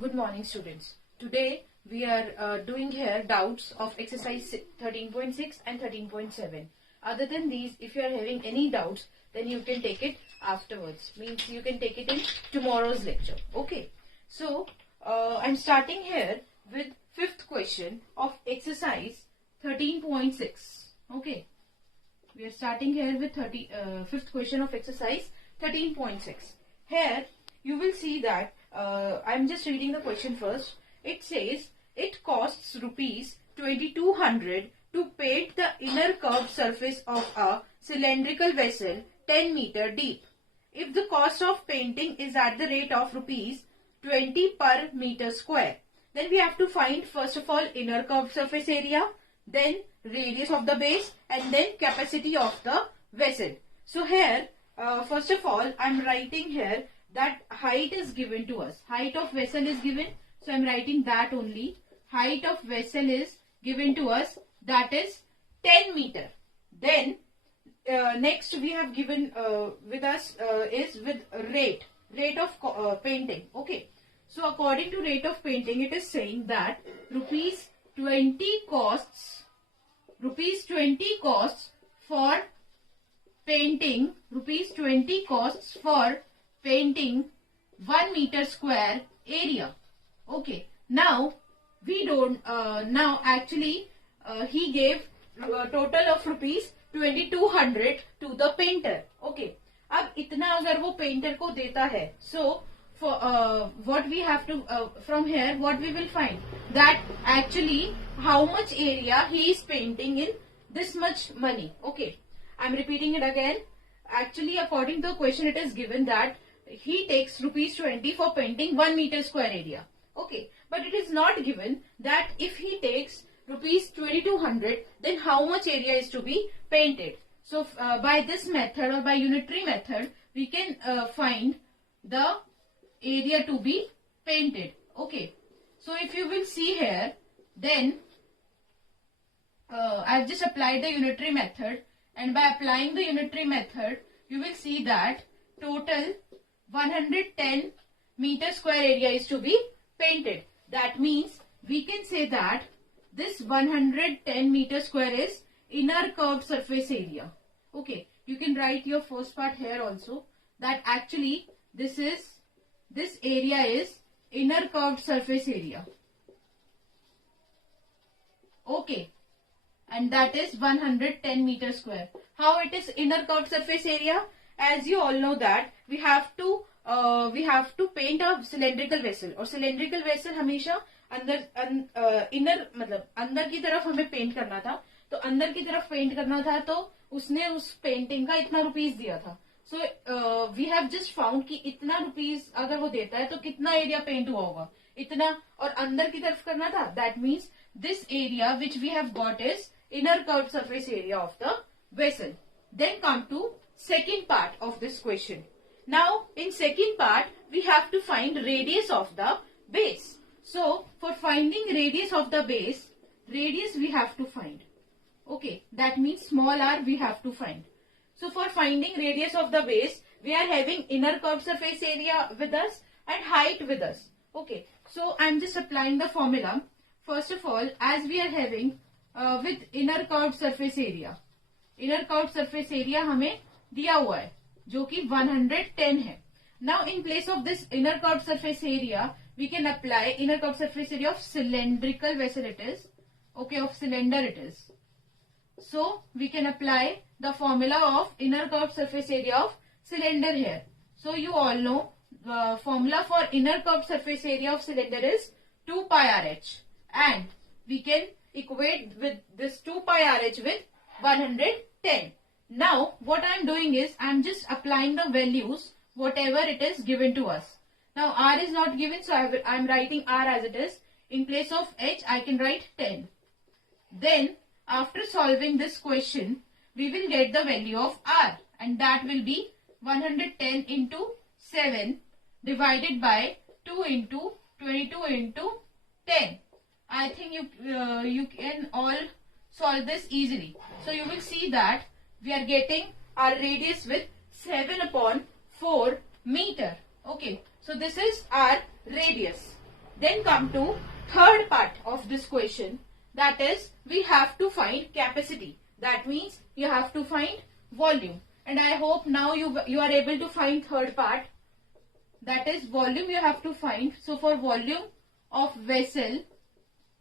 Good morning, students. Today we are doing here doubts of exercise 13.6 and 13.7. Other than these, if you are having any doubts, then you can take it afterwards. Means you can take it in tomorrow's lecture. Okay. So I'm starting here with fifth question of exercise 13.6. Okay. We are starting here with fifth question of exercise 13.6. Here you will see that I'm just reading the question first. It says it costs rupees 2200 to paint the inner curved surface of a cylindrical vessel 10 meter deep. If the cost of painting is at the rate of rupees 20 per meter square, then we have to find first of all inner curved surface area, then radius of the base, and then capacity of the vessel. So here first of all I'm writing here that height is given to us. Height of vessel is given. So I'm writing that only. Height of vessel is given to us, that is 10 meter. Then next we have given with us is with rate of painting. Okay. So according to rate of painting, it is saying that rupees 20 costs for painting, rupees 20 costs for painting 1 meter square area. Okay. Now we don't now actually he gave a total of rupees 2200 to the painter. Okay. अब इतना अगर वो painter को देता है, so for what we have to from here what we will find that actually how much area he is painting in this much money. Okay. I'm repeating it again. Actually, according to the question, it is given that he takes rupees 20 for painting 1 meter square area. Okay. But it is not given that if he takes rupees 2200, then how much area is to be painted. So, by this method or by unitary method, we can find the area to be painted. Okay. So, if you will see here, then I have just applied the unitary method. And by applying the unitary method, you will see that total 110 meter square area is to be painted. That means we can say that this 110 meter square is inner curved surface area. Okay, you can write your first part here also, that actually this area is inner curved surface area. Okay. And that is 110 meter square. How it is inner curved surface area? As you all know that we have to paint a cylindrical vessel, और cylindrical vessel हमेशा अंदर inner मतलब अंदर की तरफ हमें paint करना था. तो अंदर की तरफ पेंट करना था तो उसने उस पेंटिंग का इतना रुपीस दिया था. So we have just found कि इतना रुपीस अगर वो देता है तो कितना एरिया पेंट हुआ होगा, इतना, और अंदर की तरफ करना था. That means this area which we have got is inner curved surface area of the vessel. Then come to second part of this question. Now in second part we have to find radius of the base. So for finding radius of the base, radius we have to find. Okay, that means small r we have to find. So for finding radius of the base, we are having inner curved surface area with us and height with us. Okay, so I'm just applying the formula. First of all, as we are having with inner curved surface area हमें दिया हुआ है जो कि 110 है. Now in place of this inner curved surface area, we can apply inner curved surface area of cylindrical vessel it is. Okay, of cylinder it is. So we can apply the formula of inner curved surface area of cylinder here. So you all know the formula for inner curved surface area of cylinder is 2 pi RH, and we can equate with this 2 pi RH with 110. Now what I am doing is I am just applying the values whatever it is given to us. Now R is not given, so I am writing R as it is. In place of H I can write 10. Then after solving this question, we will get the value of R, and that will be 110 into 7 divided by 2 into 22 into 10. I think you can all solve this easily. So you will see that we are getting our radius with 7/4 meter. Okay. So this is our radius. Then come to third part of this question, that is we have to find capacity. That means you have to find volume, and I hope now you are able to find third part, that is volume you have to find. So for volume of vessel,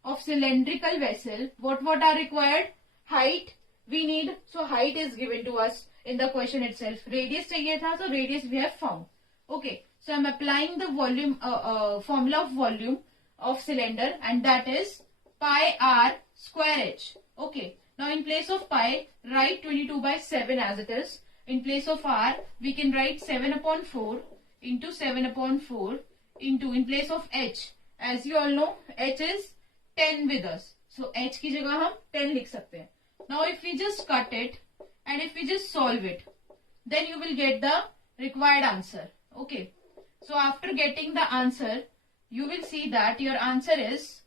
of cylindrical vessel, what are required? Height we need, so height is given to us in the question itself. Radius चाहिए था, so radius we have found. Okay, so I'm applying the volume formula of volume of cylinder, and that is pi r square h. Okay, now in place of pi, write 22/7 as it is. In place of r, we can write 7/4 into 7/4 into, in place of h, as you all know, h is 10 with us. So h की जगह हम 10 लिख सकते हैं. Now if we just cut it and if we just solve it, then you will get the required answer. Okay. So after getting the answer, you will see that your answer is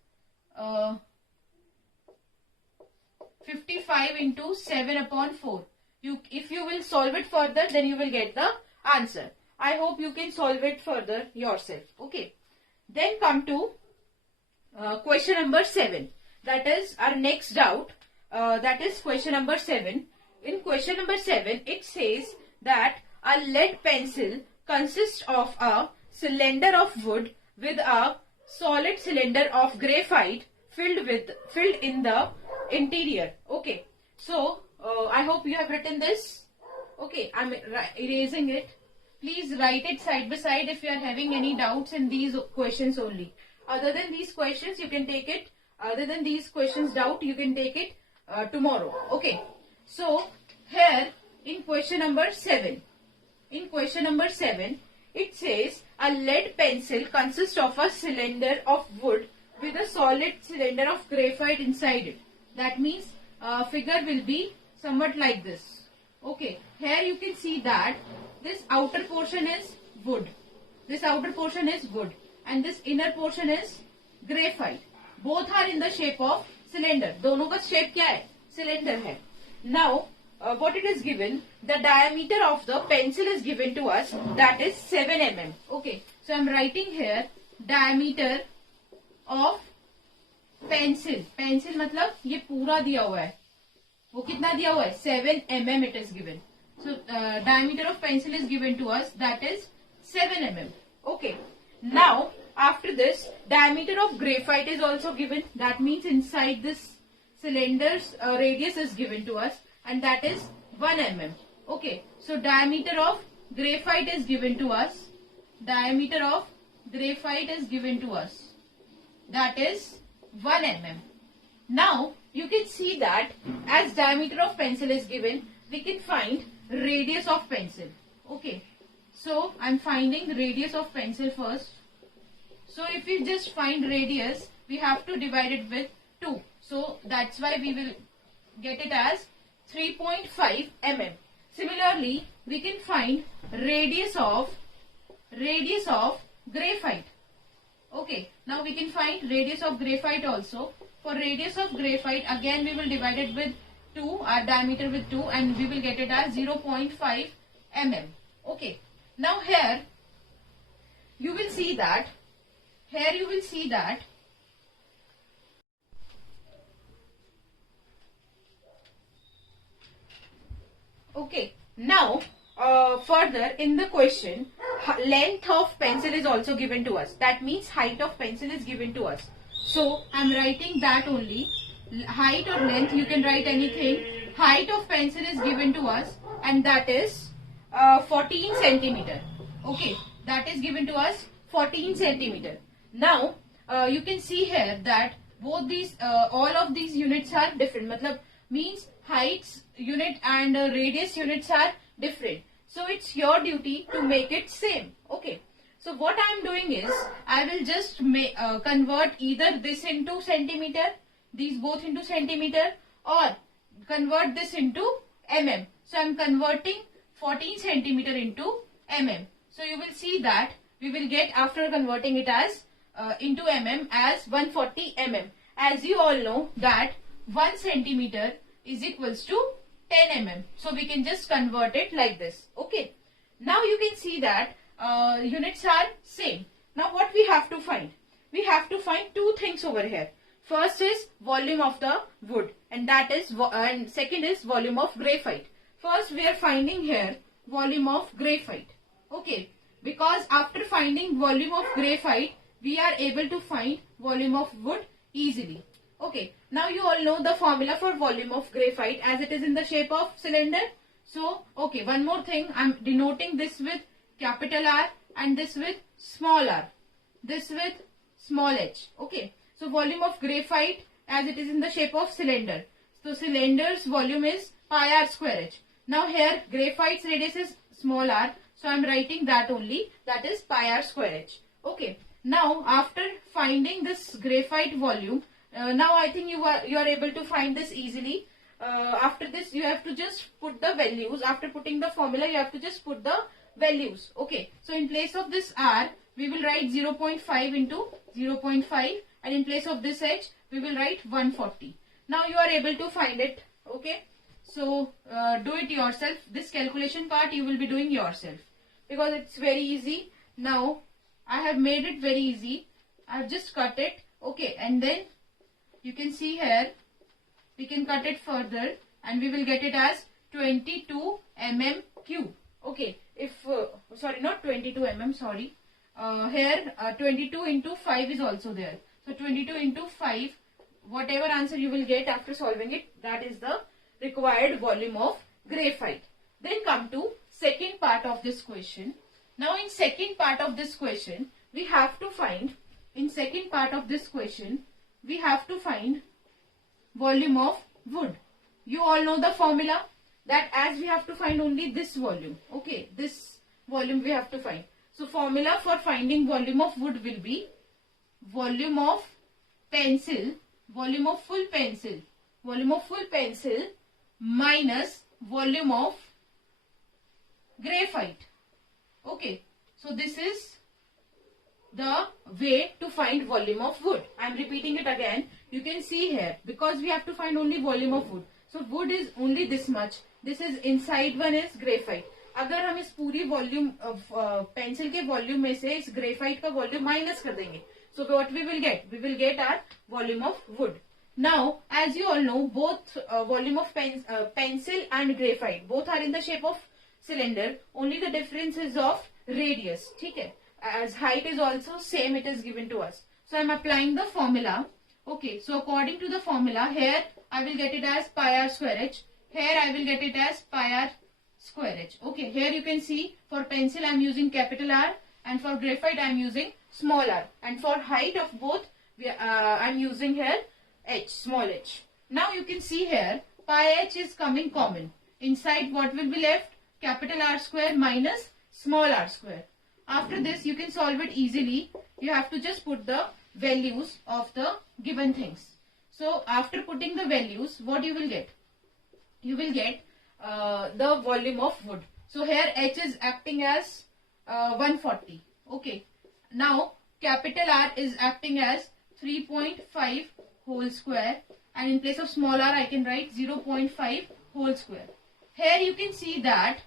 55 into 7/4. If you will solve it further, then you will get the answer. I hope you can solve it further yourself. Okay. Then come to question number 7. That is our next doubt. That is question number 7. In question number 7, it says that a lead pencil consists of a cylinder of wood with a solid cylinder of graphite filled in the interior. Okay. So I hope you have written this. Okay, I'm erasing it. Please write it side by side if you are having any doubts in these questions only. Other than these questions, you can take it. Other than these questions doubt, you can take it tomorrow. Okay. So here in question number 7, it says a lead pencil consists of a cylinder of wood with a solid cylinder of graphite inside it. That means figure will be somewhat like this. Okay. Here you can see that this outer portion is wood. This outer portion is wood, and this inner portion is graphite. Both are in the shape of cylinder. दोनों का shape क्या है? Cylinder है. Now, what it is given, the diameter of the pencil is given to us, that is 7 mm. Okay, so I am writing here diameter of pencil. Pencil मतलब ये पूरा दिया हुआ है. वो कितना दिया हुआ है? 7 mm it is given. So diameter of pencil is given to us, that is 7 mm. Okay. Now after this, diameter of graphite is also given. That means inside this cylinder's radius is given to us, and that is 1 mm. Okay. So diameter of graphite is given to us. Diameter of graphite is given to us. That is 1 mm. Now you can see that as diameter of pencil is given, we can find radius of pencil. Okay. So I'm finding radius of pencil first. So if we just find radius, we have to divide it with 2. So that's why we will get it as 3.5 mm. Similarly, we can find radius of graphite. Okay. Now we can find radius of graphite also. For radius of graphite, again we will divide it with 2, our diameter with 2, and we will get it as 0.5 mm. Okay. Now here you will see that okay. Now further in the question, length of pencil is also given to us. That means height of pencil is given to us. So I am writing that only. Height or length, you can write anything. Height of pencil is given to us, and that is 14 centimeter. Okay, that is given to us 14 centimeter. Now you can see here that both these all of these units are different. Matlab means heights unit and radius units are different. So it's your duty to make it same. Okay. So what I am doing is I will just convert either this into centimeter, these both into centimeter, or convert this into mm. So I am converting 14 centimeter into mm. So you will see that we will get, after converting it as into mm, as 140 mm. As you all know that 1 centimeter is equals to 10 mm. So we can just convert it like this. Okay. Now you can see that units are same. Now what we have to find? we have to find two things over here. First is volume of the wood, and that is and second is volume of graphite. First we are finding here volume of graphite. Okay, because after finding volume of graphite, we are able to find volume of wood easily. Okay, now you all know the formula for volume of graphite as it is in the shape of cylinder. So, okay, one more thing, I am denoting this with capital R and this with small r, this with small h. Okay, so volume of graphite as it is in the shape of cylinder. So, cylinder's volume is pi r square h. Now, here graphite's radius is small r. So, I am writing that only, that is pi r square h. Okay, now after finding this graphite volume, now I think you are able to find this easily. After this you have to just put the values. After putting the formula you have to just put the values. Okay, so in place of this r we will write 0.5 into 0.5, and in place of this h we will write 140. Now you are able to find it. Okay, so do it yourself. This calculation part you will be doing yourself because it's very easy. Now I have made it very easy. I have just cut it. Okay, and then you can see here we can cut it further and we will get it as 22 mm cube. Okay, if sorry, not 22 mm, sorry. Here 22 into 5 is also there. So 22 into 5, whatever answer you will get after solving it, that is the required volume of graphite. Then come to second part of this question. Now in second part of this question, we have to find, volume of wood. You all know the formula, that as we have to find only this volume. Okay, this volume we have to find. So formula for finding volume of wood will be volume of pencil, volume of full pencil minus volume of graphite. Okay, so this is the way to find volume of wood. I am repeating it again. You can see here, because we have to find only volume of wood. So wood is only this much. This is inside one is graphite. अगर हम इस पूरी volume pencil के volume में से इस graphite का volume minus कर देंगे, so what we will get our volume of wood. Now, as you all know, both volume of pencil and graphite both are in the shape of cylinder. Only the difference is of radius. ठीक है? As height is also same, it is given to us. So I am applying the formula. Okay, so according to the formula, here I will get it as pi r square h. Here I will get it as pi r square h. Okay, here you can see for pencil I am using capital R and for graphite I am using small r. And for height of both I am using here h, small h. Now you can see here pi h is coming common. Inside what will be left? Capital R square minus small r square. After this you can solve it easily. You have to just put the values of the given things. So after putting the values, what you will get? You will get the volume of wood. So here h is acting as 140. Okay. Now capital R is acting as 3.5 whole square, and in place of small r I can write 0.5 whole square. Here you can see that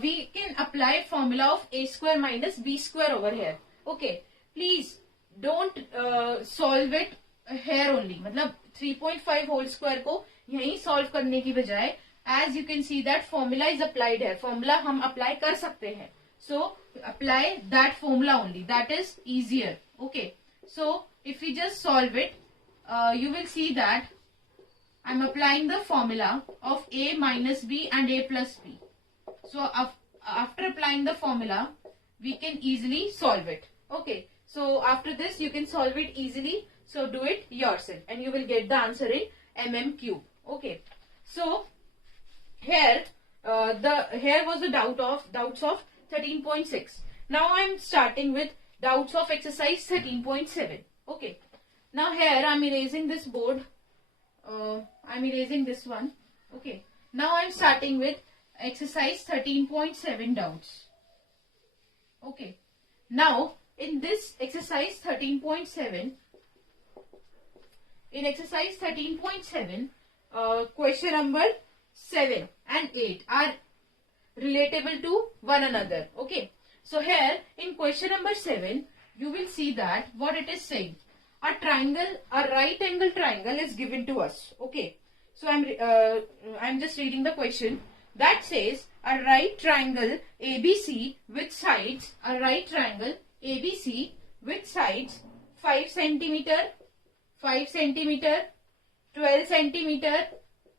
we can apply formula of a square minus b square over here. Okay, please don't solve it here only. मतलब 3.5 whole square को यहीं solve करने की बजाय, as you can see that formula is applied here. Formula हम apply कर सकते हैं. So apply that formula only. That is easier. Okay. So if we just solve it, you will see that I am applying the formula of a minus b and a plus b. So after applying the formula, we can easily solve it. Okay. So after this, you can solve it easily. So do it yourself, and you will get the answer in mm cube. Okay. So here was the doubts of 13.6. Now I am starting with doubts of exercise 13.7. Okay. Now here I am erasing this board. I am erasing this one. Okay. Now I am starting with exercise 13.7 doubts. Okay. Now in this exercise 13.7, question number 7 and 8 are relatable to one another. Okay. So here in question number 7, you will see that what it is saying. A triangle, a right angle triangle is given to us. Okay. So I'm just reading the question that says a right triangle ABC with sides, a right triangle ABC with sides 5 centimeter, 5 centimeter, 12 centimeter,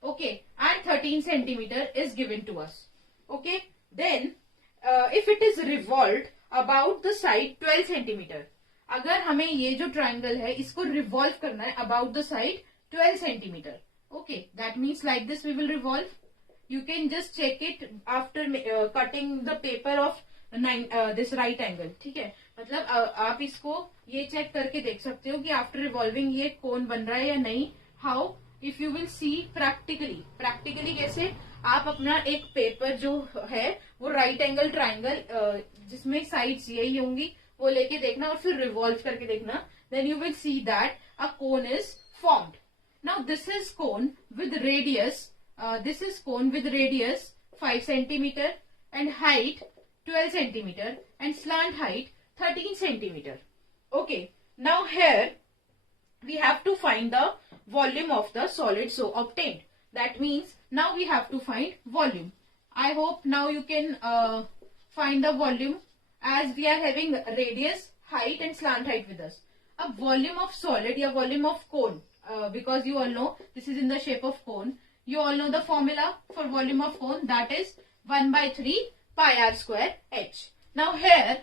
okay, and 13 centimeter is given to us. Okay. Then if it is revolved about the side 12 centimeter, अगर हमें ये जो triangle है इसको revolve करना है about the side 12 centimetre. Okay, that means like this we will revolve. You can just check it after cutting the paper of this right angle. ठीक है, मतलब आप इसको ये चेक करके देख सकते हो कि आफ्टर रिवॉल्विंग ये कोन बन रहा है या नहीं. How, if you will C practically कैसे आप अपना एक पेपर जो है वो राइट एंगल ट्राइंगल जिसमें साइड्स यही होंगी वो लेके देखना और फिर रिवॉल्व करके देखना. Then you will see that a cone is formed. Now this is cone with radius, this is cone with radius 5 centimeter and height 12 centimeter and slant height 13 centimeter. Okay, now here we have to find the volume of the solid so obtained. That means now we have to find volume. I hope now you can find the volume as we are having radius, height and slant height with us. A volume of solid या volume of cone, because you all know this is in the shape of cone. You all know the formula for volume of cone, that is 1 by 3 pi r square h. Now here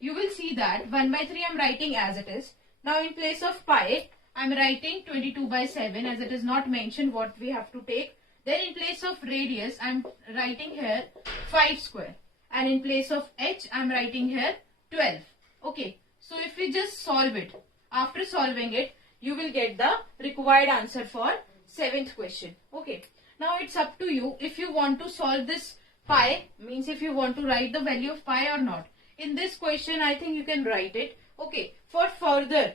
you will see that 1 by 3 I am writing as it is. Now in place of pi I am writing 22 by 7 as it is not mentioned what we have to take. Then in place of radius I am writing here 5 square. And in place of h, I am writing here 12. Okay. So if we just solve it, after solving it, you will get the required answer for 7th question. Okay. Now it's up to you if you want to solve this pi, means if you want to write the value of pi or not. In this question, I think you can write it. Okay. For further,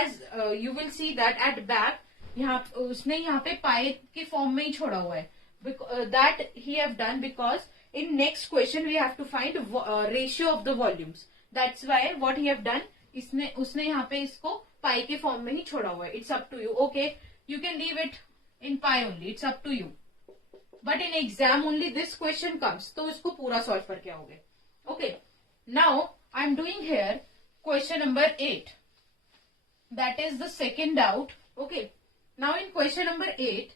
as you will see that at back, उसने यहाँ पे pi के form में ही छोड़ा हुआ है. That he have done because in next question we have to find ratio of the volumes. That's why what he have done, उसने यहाँ पे इसको pi के form में ही छोड़ा हुआ है. It's up to you. Okay, you can leave it in pi only. It's up to you. But in exam only this question comes. तो इसको पूरा solve करके आओगे. Okay. Now I'm doing here question number 8. That is the second doubt. Okay. Now in question number 8,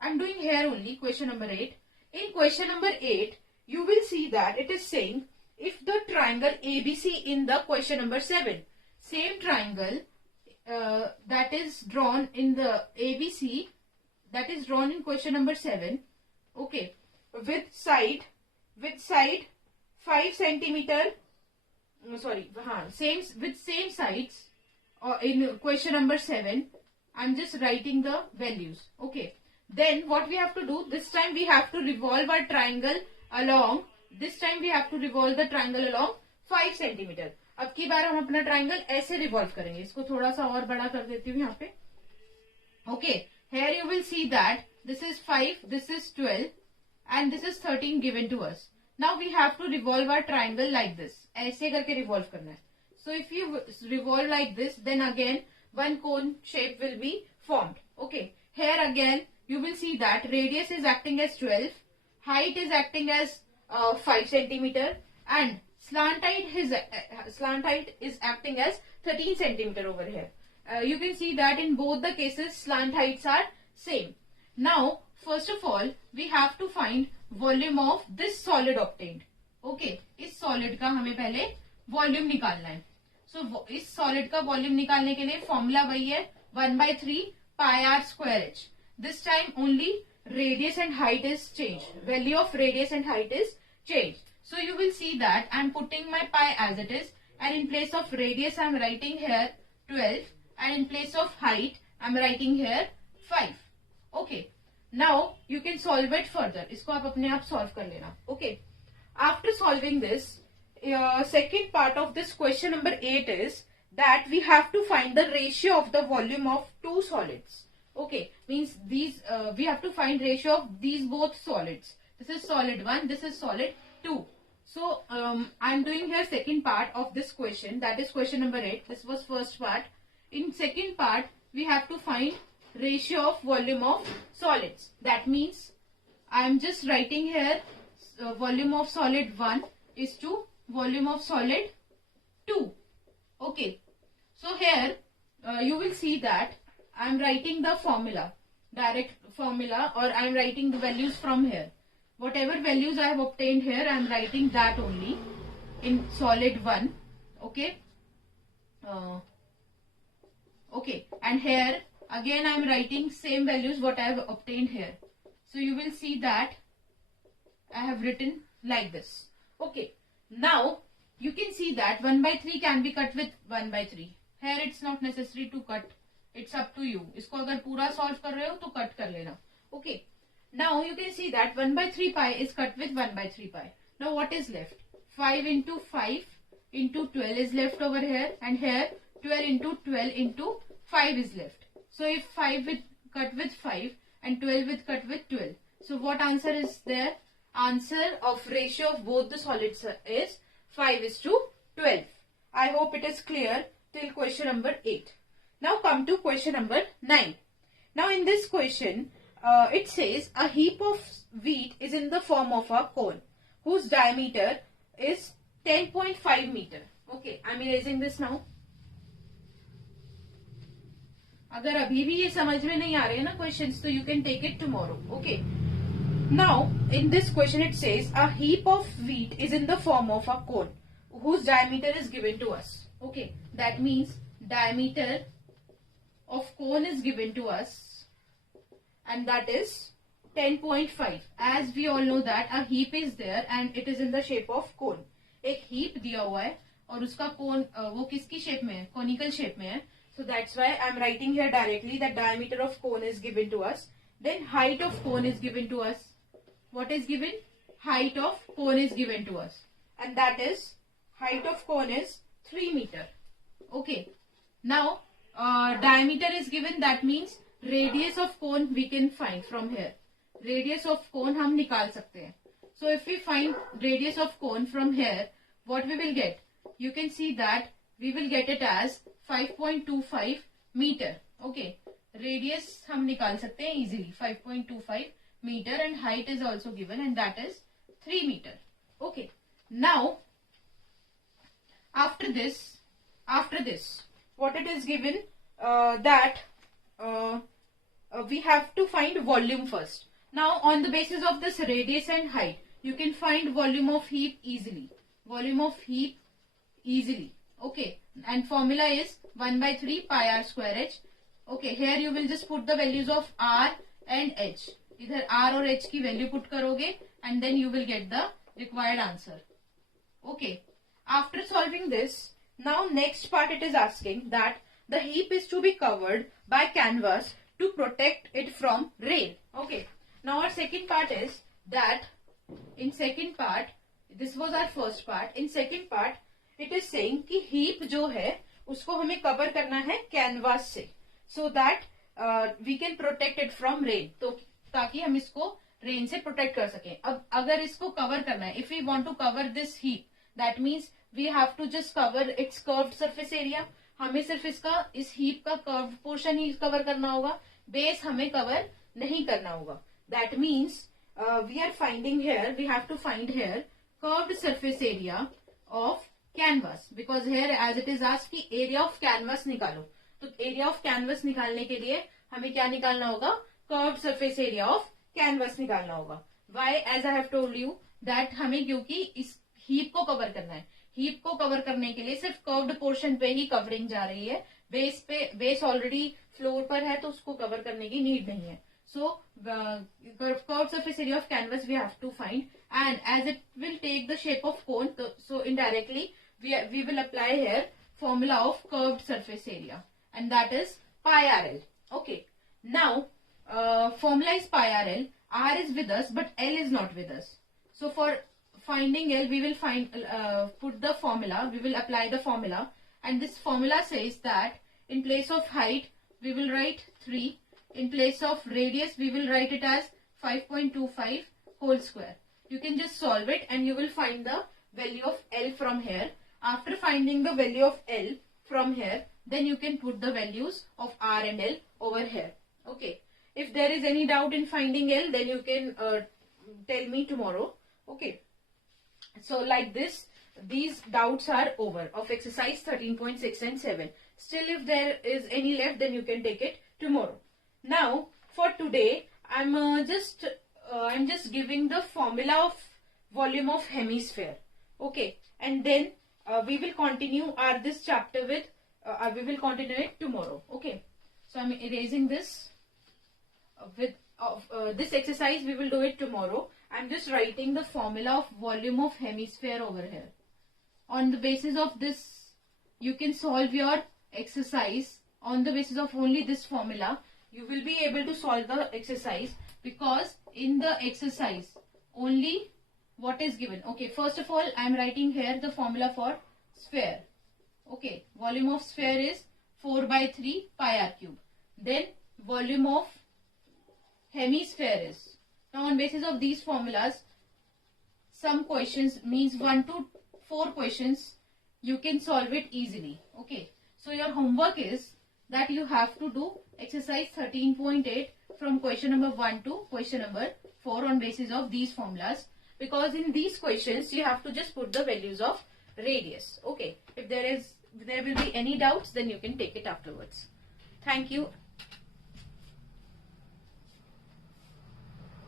I'm doing here only question number 8. In question number 8, you will see that it is saying if the triangle ABC in the question number 7, same triangle that is drawn in the ABC, that is drawn in question number 7, okay, with side 5 centimeter, with same sides, or in question number 7, I'm just writing the values. Okay. Then what we have to do, this time we have to revolve our triangle along, this time we have to revolve the triangle along 5 centimeter. अब की बार हम अपना triangle ऐसे revolve करेंगे. इसको थोड़ा सा और बड़ा कर देती हूँ यहाँ पे. Okay, here you will see that this is 5, this is 12 and this is 13 given to us. Now we have to revolve our triangle like this. ऐसे करके रिवॉल्व करना है. So if you revolve like this, then again one cone shape will be formed. Okay, here again you will see that radius is acting as 12, height is acting as 5 centimeter and slant height is acting as 13 centimeter over here. You can see that in both the cases slant heights are same. Now first of all we have to find volume of this solid obtained. Okay, इस solid का हमें पहले volume निकालना है. So इस solid का volume निकालने के लिए formula वही है 1 by 3 pi r square h. This time only radius and height is changed. Value of radius and height is changed. So you will see that I am putting my pi as it is, and in place of radius I am writing here 12 and in place of height I am writing here 5. Okay. Now you can solve it further. इसको आप अपने आप solve कर लेना. Okay. After solving this, second part of this question number 8 is that we have to find the ratio of the volume of two solids. Okay, means these we have to find ratio of these both solids. This is solid 1, this is solid 2. So I'm doing here second part of this question, that is question number 8. This was first part. In second part we have to find ratio of volume of solids. That means I'm just writing here volume of solid 1 is to volume of solid 2. Okay. So here you will see that I'm writing the formula, direct formula, or I'm writing the values from here. Whatever values I have obtained here, I am writing that only in solid 1. Okay. Okay. And here again I am writing same values what I have obtained here. So you will see that I have written like this. Okay. Now you can see that 1 by 3 can be cut with 1 by 3. Here it's not necessary to cut. It's up to you. इसको अगर पूरा solve कर रहे हो तो cut कर लेना. Okay. Now you can see that 1 by 3 pi is cut with 1 by 3 pi. Now what is left? 5 into 5 into 12 is left over here, and here 12 into 12 into 5 is left. So if 5 with cut with 5 and 12 with cut with 12. So what answer is there? Answer of ratio of both the solids is 5:12. I hope it is clear till question number 8. Now come to question number 9. Now in this question, it says a heap of wheat is in the form of a cone whose diameter is 10.5 meter. Okay, I'm erasing this now. अगर अभी भी ये समझ में नहीं आ रहे हैं ना questions, तो you can take it tomorrow. Okay. Now in this question it says a heap of wheat is in the form of a cone whose diameter is given to us. Okay, that means diameter of cone is given to us, and that is 10.5. As we all know that a heap is there and it is in the shape of cone. एक heap दिया हुआ है और उसका cone वो किसकी shape में है? Conical shape में है. So that's why I'm writing here directly that diameter of cone is given to us. Then height of cone is given to us. What is given? Height of cone is given to us, and that is height of cone is 3 meter. Okay. Now diameter is given. That means radius of cone we can find from here. Radius of cone हम निकाल सकते हैं. So if we find radius of cone from here, what we will get? You can see that we will get it as 5.25 meter. Okay. Radius हम निकाल सकते हैं easily. 5.25 meter, and height is also given, and that is 3 meter. Okay. Now after this, what it is given that we have to find volume first. Now on the basis of this radius and height, you can find volume of heap easily. Volume of heap easily. Okay. And formula is 1 by 3 pi r square h. Okay. Here you will just put the values of r and h. इधर r और h की value put करोगे, and then you will get the required answer. Okay. After solving this, now next part it is asking that the heap is to be covered by canvas to protect it from rain. Okay. Now our second part is that in second part, this was our first part. In second part, it is saying कि heap जो है उसको हमें cover करना है canvas से, so that we can protect it from rain. तो ताकि हम इसको rain से protect कर सकें. अब अगर इसको cover करना है, if we want to cover this heap, that means we have to just cover its curved surface area. हमें सिर्फ इसका इस heap का curved portion ही cover करना होगा. Base हमें cover नहीं करना होगा. That means we are finding here, we have to find here curved surface area of canvas, because here as it is asked कि area of canvas निकालो. तो area of canvas निकालने के लिए हमें क्या निकालना होगा? Curved surface area of canvas निकालना होगा. Why? As I have told you that हमें क्योंकि इस heap को cover करना है. Heap को cover करने के लिए सिर्फ curved portion पे ही covering जा रही है. Base already floor पर है तो उसको cover करने की need नहीं है. So curved surface area of canvas we have to find, and as it will take the shape of cone, so indirectly we will apply here formula of curved surface area, and that is pi rl. Okay. Now formula is pi rl. R is with us but L is not with us. So for finding L, we will put the formula. We will apply the formula, and this formula says that in place of height we will write 3. In place of radius, we will write it as 5.25 whole square. You can just solve it and you will find the value of L from here. After finding the value of L from here, then you can put the values of R and L over here. Okay. If there is any doubt in finding L, then you can tell me tomorrow. Okay. So like this, these doubts are over of exercise 13.6 and 7. Still, if there is any left, then you can take it tomorrow. Now, for today, I'm just giving the formula of volume of hemisphere. Okay, and then we will continue this chapter with we will continue it tomorrow. Okay, so I'm erasing this with this exercise. We will do it tomorrow. I'm just writing the formula of volume of hemisphere over here. On the basis of this, you can solve your exercise on the basis of only this formula. You will be able to solve the exercise because in the exercise only what is given. Okay, first of all, I am writing here the formula for sphere. Okay, volume of sphere is 4 by 3 pi r cube. Then volume of hemisphere is. Now on basis of these formulas, some questions, means 1 to 4 questions, you can solve it easily. Okay, so your homework is that you have to do exercise 13.8 from question number 1 to question number 4 on basis of these formulas, because in these questions you have to just put the values of radius. Okay, if there will be any doubts, then you can take it afterwards. Thank you.